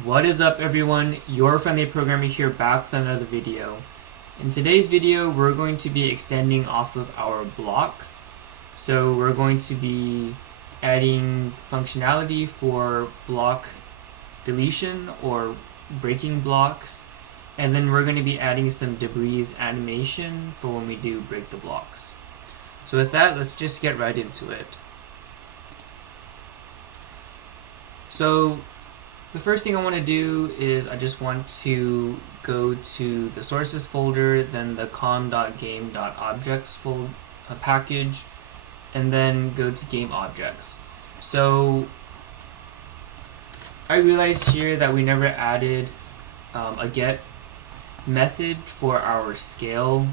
What is up, everyone? Your friendly programmer here, back with another video. In today's video, we're going to be extending off of our blocks. So we're going to be adding functionality for block deletion or breaking blocks, and then we're going to be adding some debris animation for when we do break the blocks. So with that, let's just get right into it. So the first thing I want to do is I just want to go to the sources folder, then the com.game.objects package, and then go to game objects. So I realized here that we never added a get method for our scale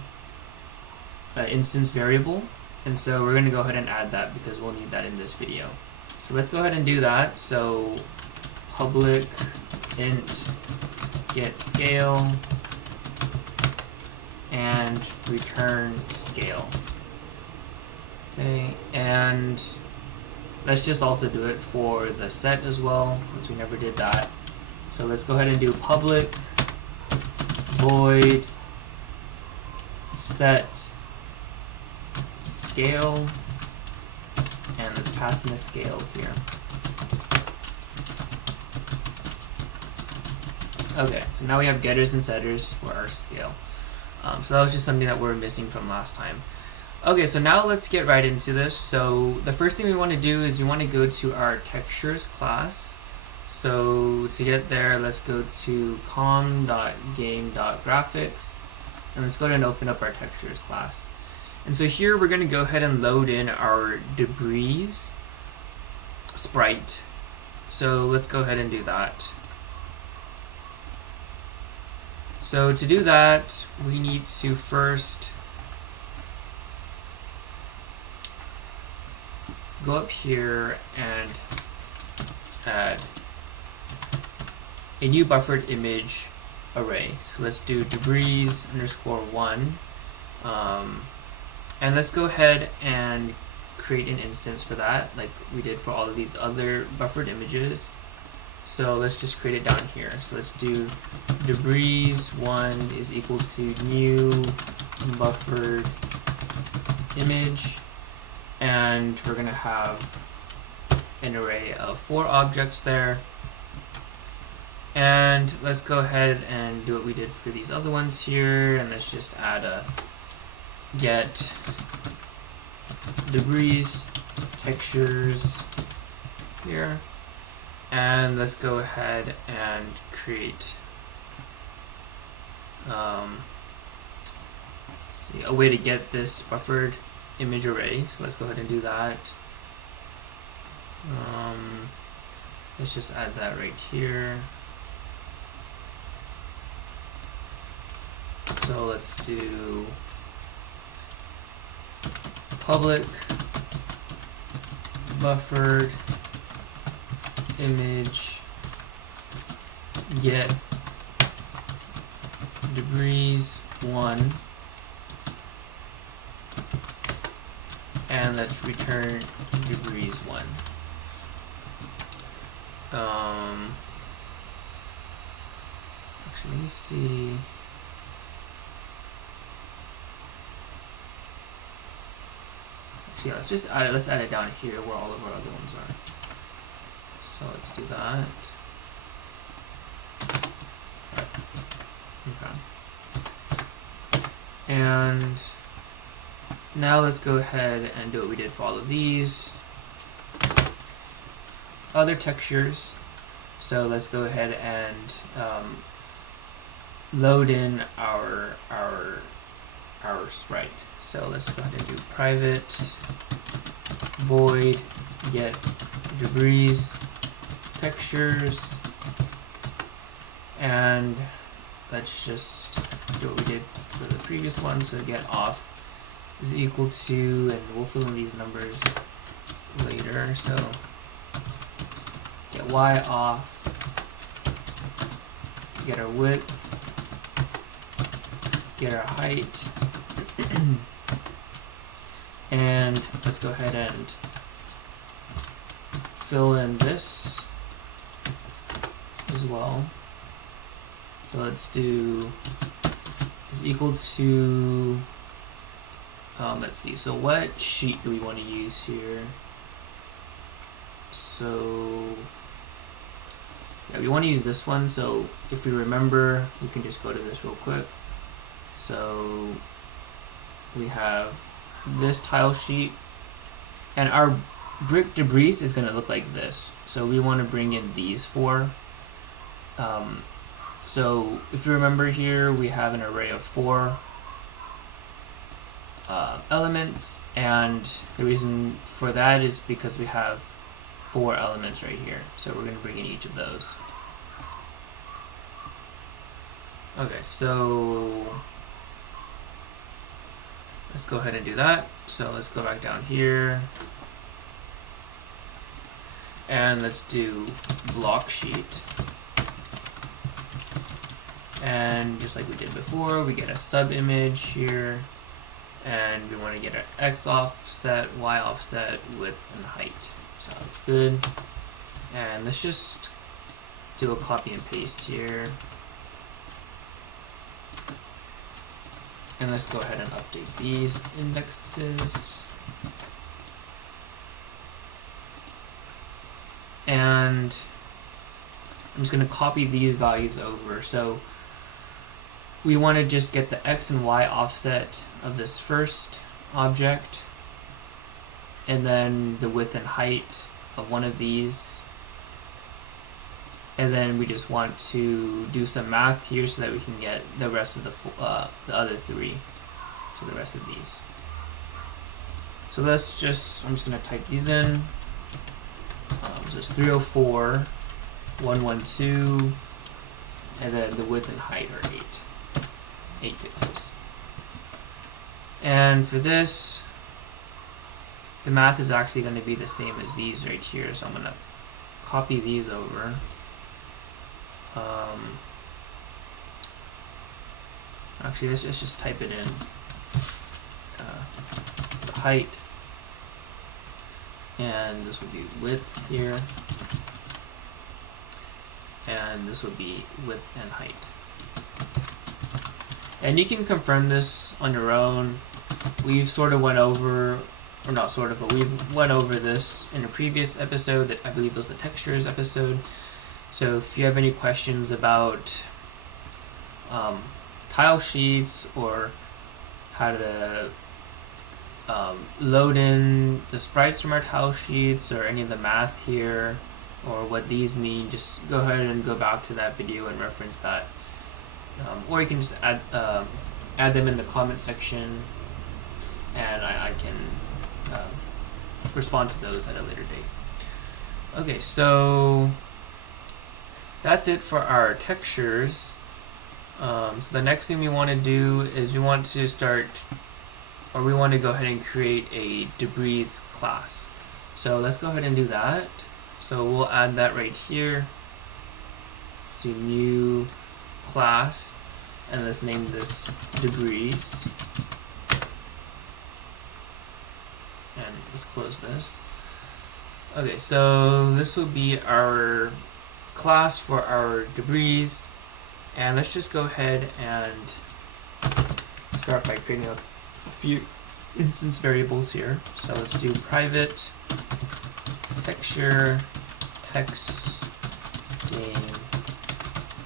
instance variable, and so we're going to go ahead and add that because we'll need that in this video. So let's go ahead and do that. So public int get scale and return scale. Okay, and let's just also do it for the set as well, since we never did that. So let's go ahead and do public void set scale, and let's pass in a scale here. Okay, so now we have getters and setters for our scale. So that was just something that we're missing from last time. Okay, so now let's get right into this. So the first thing we want to do is we want to go to our textures class. So to get there, let's go to com.game.graphics, and let's go ahead and open up our textures class. And so here we're going to go ahead and load in our debris sprite. So let's go ahead and do that. So to do that, we need to first go up here and add a new buffered image array. So let's do debris underscore 1. And let's go ahead and create an instance for that, like we did for all of these other buffered images. So let's just create it down here. So let's do debris 1 is equal to new buffered image, and we're going to have an array of 4 objects there. And let's go ahead and do what we did for these other ones here, and let's just add a get debris textures here. And let's go ahead and create a way to get this buffered image array. So let's go ahead and do that. Let's just add that right here. So let's do public buffered image get debris 1, and let's return debris 1. Actually, let me see. Actually, let's just add it. Let's add it down here where all of our other ones are. So let's do that. Okay. And now let's go ahead and do what we did for all of these other textures. So let's go ahead and load in our sprite. So let's go ahead and do private void get debris textures, and let's just do what we did for the previous one. So get off is equal to, and we'll fill in these numbers later. So get y off, get our width, get our height, and let's go ahead and fill in this as well. So let's do is equal to, let's see, so what sheet do we want to use here? So yeah, we want to use this one. So if we remember, we can just go to this real quick. So we have this tile sheet, and our brick debris is going to look like this. So we want to bring in these four. So if you remember here, we have an array of 4 elements, and the reason for that is because we have 4 elements right here. So we're going to bring in each of those. Okay, so let's go ahead and do that. So let's go back down here, and let's do block sheet. And just like we did before, we get a sub image here, and we want to get an X offset, Y offset, width, and height. So that looks good. And let's just do a copy and paste here. And let's go ahead and update these indexes. And I'm just going to copy these values over. So we want to just get the X and Y offset of this first object, and then the width and height of one of these. And then we just want to do some math here so that we can get the rest of the other 3. So the rest of these. So let's just, I'm just going to type these in. So it's 304, 112, and then the width and height are 8 pixels. And for this, the math is actually going to be the same as these right here. So I'm going to copy these over. Actually, let's just type it in. So height, and this would be width here, and this would be width and height. And you can confirm this on your own. We've sort of went over, or not sort of, but we've went over this in a previous episode that I believe was the textures episode. So if you have any questions about tile sheets, or how to load in the sprites from our tile sheets, or any of the math here, or what these mean, just go ahead and go back to that video and reference that. Or you can just add them in the comment section, and I can respond to those at a later date. Okay, so that's it for our textures. So the next thing we want to do is we want to go ahead and create a debris class. So let's go ahead and do that. So we'll add that right here. So new class, and let's name this debris. And let's close this. Okay, so this will be our class for our debris. And let's just go ahead and start by creating a few instance variables here. So let's do private texture text game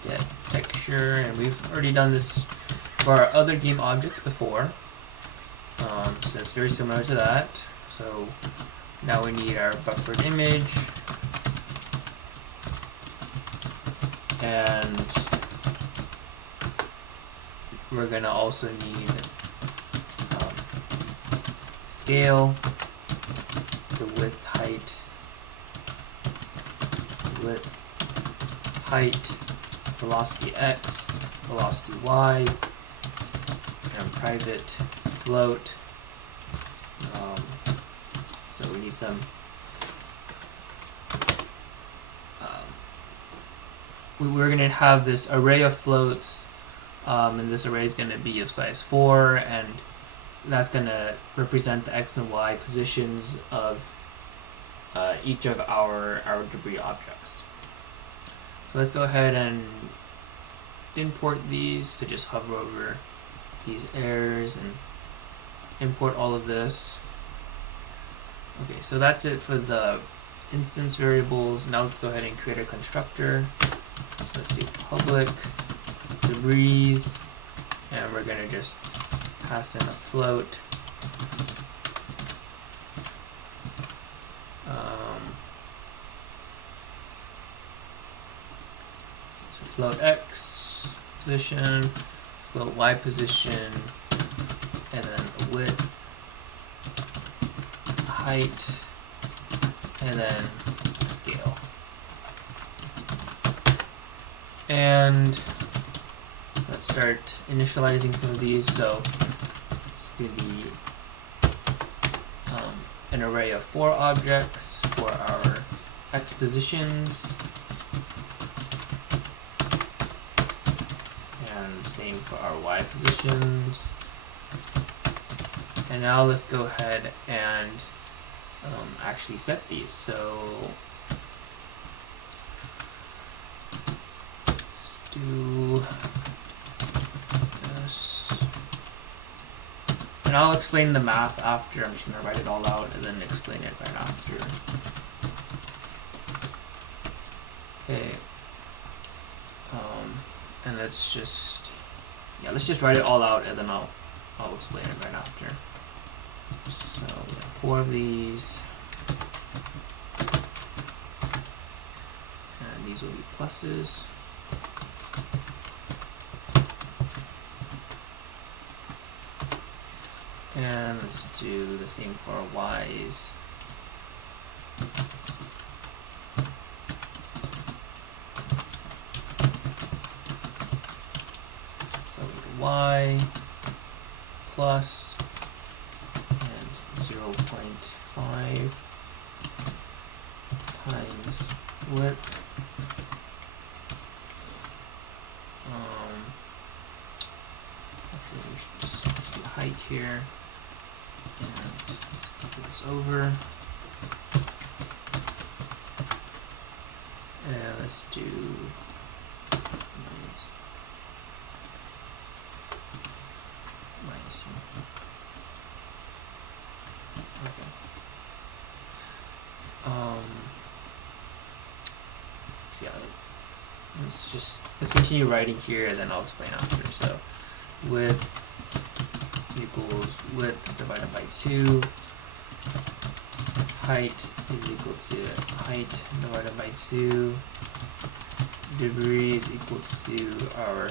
get texture, and we've already done this for our other game objects before. So it's very similar to that. So now we need our buffered image, and we're gonna also need scale, the width, height, velocity x, velocity y, and private float. So we need some we're going to have this array of floats, and this array is going to be of size 4, and that's going to represent the x and y positions of each of our debris objects. So let's go ahead and import these. So just hover over these errors and import all of this. Okay, so that's it for the instance variables. Now let's go ahead and create a constructor. So let's do public debris, and we're gonna just pass in a float. So float x position, float y position, and then a width, a height, and then a scale. And let's start initializing some of these. So it's going to be an array of 4 objects for our x positions, and same for our y positions. And now let's go ahead and actually set these. So let's do this. And I'll explain the math after. I'm just going to write it all out and then explain it right after. Okay. And let's just write it all out and then I'll explain it right after. So we have 4 of these. And these will be pluses. And let's do the same for our y's. So y plus and 0.5 times width. Actually, we should just do height here. And put this over. And let's do minus 1. Okay. So yeah, let's continue writing here and then I'll explain after. So width equals width divided by 2. Height is equal to height divided by 2. Debris is equal to our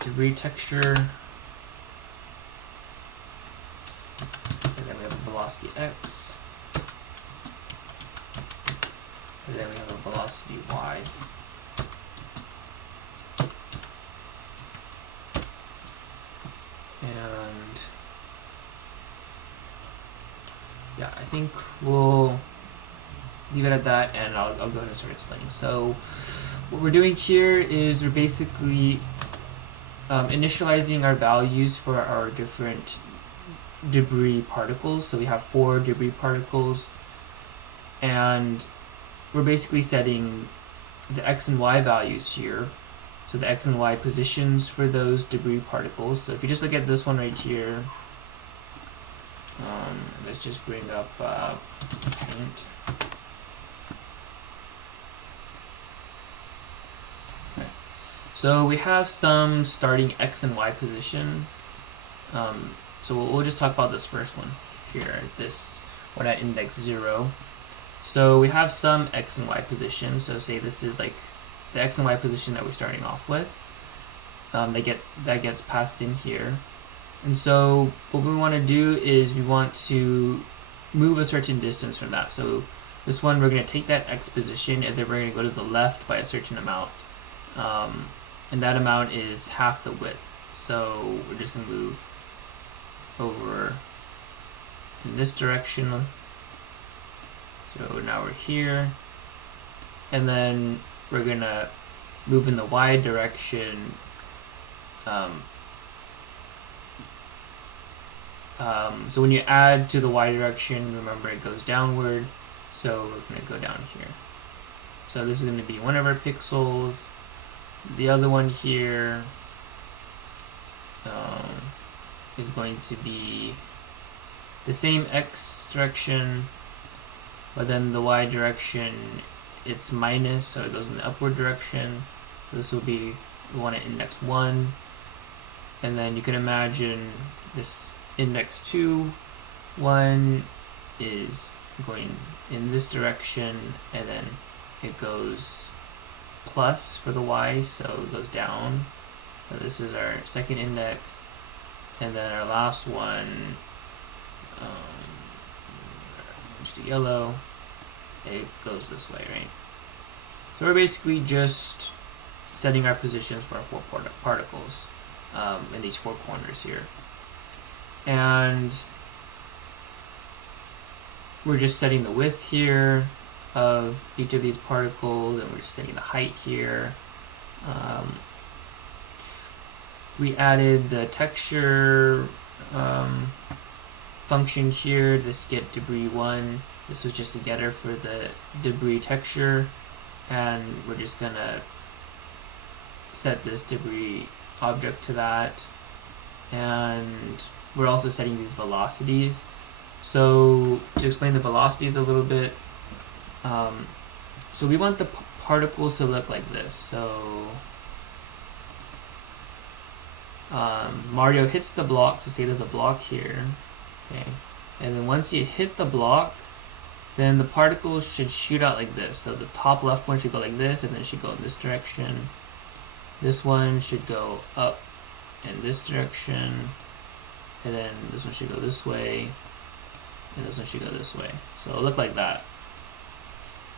debris texture. And then we have a velocity x. And then we have a velocity y. And yeah, I think we'll leave it at that, and I'll go ahead and start explaining. So what we're doing here is we're basically initializing our values for our different debris particles. So we have 4 debris particles, and we're basically setting the x and y values here. So the x and y positions for those debris particles. So if you just look at this one right here, let's just bring up paint. Okay. So we have some starting x and y position. So we'll just talk about this first one here, this one at index 0. So we have some x and y position. So say this is like the x and y position that we're starting off with. That gets passed in here. And so what we want to do is we want to move a certain distance from that. So this one, we're going to take that x position and then we're going to go to the left by a certain amount. And that amount is half the width. So we're just going to move over in this direction. So now we're here. And then we're going to move in the y direction. So when you add to the y direction, remember it goes downward. So we're going to go down here. So this is going to be one of our pixels. The other one here is going to be the same x direction, but then the y direction, it's minus, so it goes in the upward direction. So this will be, we want to index 1. And then you can imagine this index 2, 1 is going in this direction, and then it goes plus for the y, so it goes down. So this is our second index, and then our last one, just a yellow, it goes this way, right? So we're basically just setting our positions for our 4 particles in these 4 corners here. And we're just setting the width here of each of these particles, and we're just setting the height here. We added the texture function here, this get debris 1. This was just a getter for the debris texture, and we're just gonna set this debris object to that. And we're also setting these velocities. So to explain the velocities a little bit, so we want the particles to look like this. So Mario hits the block, so say there's a block here, okay, and then once you hit the block, then the particles should shoot out like this. So the top left one should go like this, and then it should go in this direction. This one should go up in this direction, and then this one should go this way, and this one should go this way. So it'll look like that.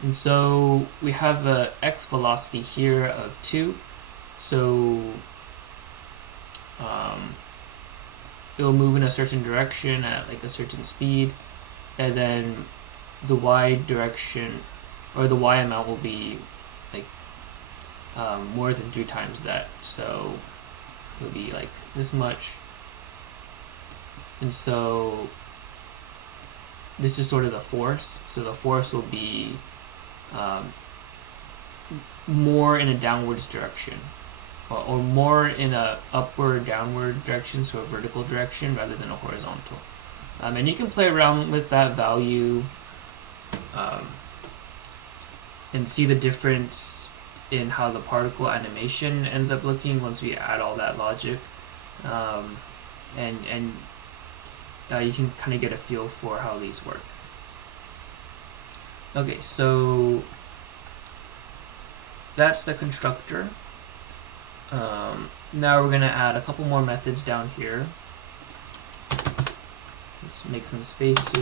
And so we have a x velocity here of 2, so it'll move in a certain direction at like a certain speed, and then the y direction, or the y amount, will be like more than 3 times that. So it'll be like this much. And so this is sort of the force. So the force will be more in a downwards direction, or more in a upward downward direction, so a vertical direction rather than a horizontal. And you can play around with that value and see the difference in how the particle animation ends up looking once we add all that logic, and you can kind of get a feel for how these work. Okay, so that's the constructor. Now we're going to add a couple more methods down here. Let's make some space here.